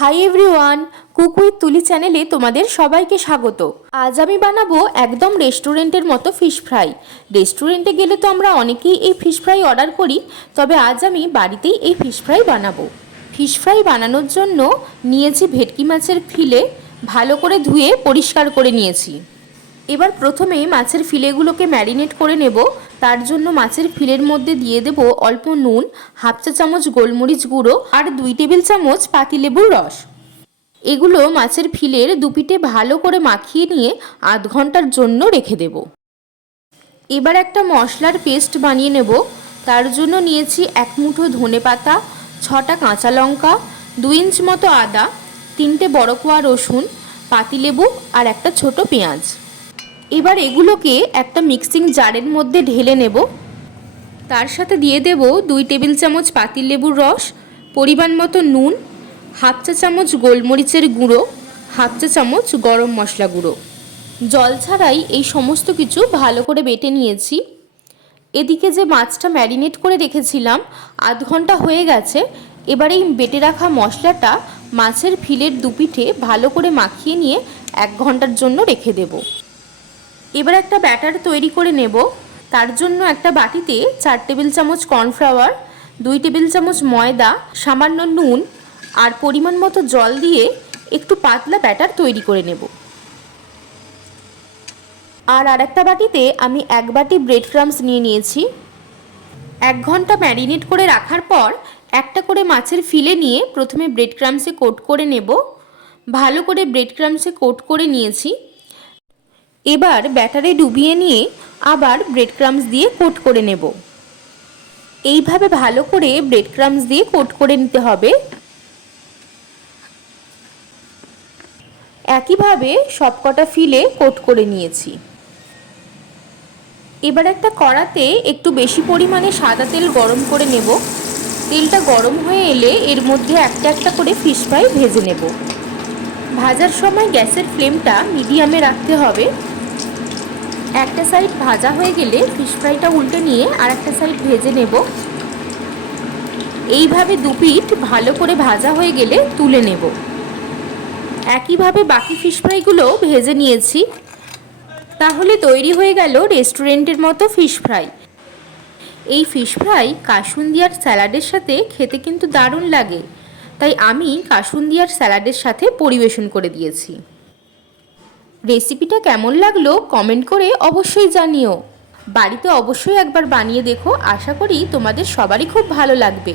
Hi everyone, cook with তুলি চ্যানেলে তোমাদের সবাইকে স্বাগত। আজ আমি বানাবো একদম রেস্টুরেন্টের মতো ফিশ ফ্রাই। রেস্টুরেন্টে গেলে তো আমরা অনেকেই এই ফিশ ফ্রাই অর্ডার করি, তবে আজ আমি বাড়িতেই এই ফিশ ফ্রাই বানাবো। ফিশ ফ্রাই বানানোর জন্য নিয়েছি ভেটকি মাছের ফিলে, ভালো করে ধুয়ে পরিষ্কার করে নিয়েছি। এবার প্রথমে মাছের ফিলেগুলোকে ম্যারিনেট করে নেব। তার জন্য মাছের ফিলের মধ্যে দিয়ে দেব অল্প নুন, হাফ চা চামচ গোলমরিচ গুঁড়ো আর 2 টেবিল চামচ পাতিলেবুর রস। এগুলো মাছের ফিলের দুপিঠে ভালো করে মাখিয়ে নিয়ে আধ ঘন্টার জন্য রেখে দেব। এবার একটা মশলার পেস্ট বানিয়ে নেব। তার জন্য নিয়েছি 1 মুঠো ধনেপাতা, 6টা কাঁচা লঙ্কা, 2 ইঞ্চ মতো আদা, 3টে বড় কোয়া রসুন, পাতিলেবু আর একটা ছোট পেঁয়াজ। এবার এগুলোকে একটা মিক্সিং জারের মধ্যে ঢেলে নেব। তার সাথে দিয়ে দেব 2 টেবিল চামচ পাতিলেবুর রস, পরিমাণ মতো নুন, হাফ চা চামচ গোলমরিচের গুঁড়ো, হাফ চা চামচ গরম মশলা গুঁড়ো। জল ছাড়াই এই সমস্ত কিছু ভালো করে বেটে নিয়েছি। এদিকে যে মাছটা ম্যারিনেট করে রেখেছিলাম, আধ ঘন্টা হয়ে গেছে। এবার এই বেটে রাখা মশলাটা মাছের ফিলের দুপিঠে ভালো করে মাখিয়ে নিয়ে 1 ঘন্টার জন্য রেখে দেব। এবার একটা ব্যাটার তৈরি করে নেব। তার জন্য একটা বাটিতে 4 টেবিল চামচ কর্নফ্লাওয়ার, 2 টেবিল চামচ ময়দা, সামান্য নুন আর পরিমাণ মতো জল দিয়ে একটু পাতলা ব্যাটার তৈরি করে নেব। আর আরেকটা বাটিতে আমি 1 বাটি ব্রেড ক্রাম্বস নিয়ে নিয়েছি। 1 ঘন্টা ম্যারিনেট করে রাখার পর একটা করে মাছের ফিলে নিয়ে প্রথমে ব্রেড ক্রাম্বসে কোট করে নেব। ভালো করে ব্রেড ক্রাম্বসে কোট করে নিয়েছি। এবার ব্যাটারে ডুবিয়ে নিয়ে আবার ব্রেড ক্রাম্বস দিয়ে কোট করে নেব। এইভাবে ভালো করে ব্রেড ক্রাম্বস দিয়ে কোট করে নিতে হবে। একইভাবে সবকটা ফিলে কোট করে নিয়েছি। এবার একটা কড়াতে একটু বেশি পরিমাণে সাদা তেল গরম করে নেব। তেলটা গরম হয়ে এলে এর মধ্যে একটা একটা করে ফিশ ফ্রাই ভেজে নেব। ভাজার সময় গ্যাসের ফ্লেমটা মিডিয়ামে রাখতে হবে। একটা সাইড ভাজা হয়ে গেলে ফিশ ফ্রাইটা উল্টে নিয়ে আর একটা সাইড ভেজে নেব। এইভাবে দুপিঠ ভালো করে ভাজা হয়ে গেলে তুলে নেব। একইভাবে বাকি ফিশ ফ্রাইগুলো ভেজে নিয়েছি। তাহলে তৈরি হয়ে গেল রেস্টুরেন্টের মতো ফিশ ফ্রাই। এই ফিশ ফ্রাই কাসুন্দি আর স্যালাডের সাথে খেতে কিন্তু দারুণ লাগে, তাই আমি কাসুন্দি আর স্যালাডের সাথে পরিবেশন করে দিয়েছি। রেসিপিটা কেমন লাগলো কমেন্ট করে অবশ্যই জানিও। বাড়িতে অবশ্যই একবার বানিয়ে দেখো, আশা করি তোমাদের সবারই খুব ভালো লাগবে।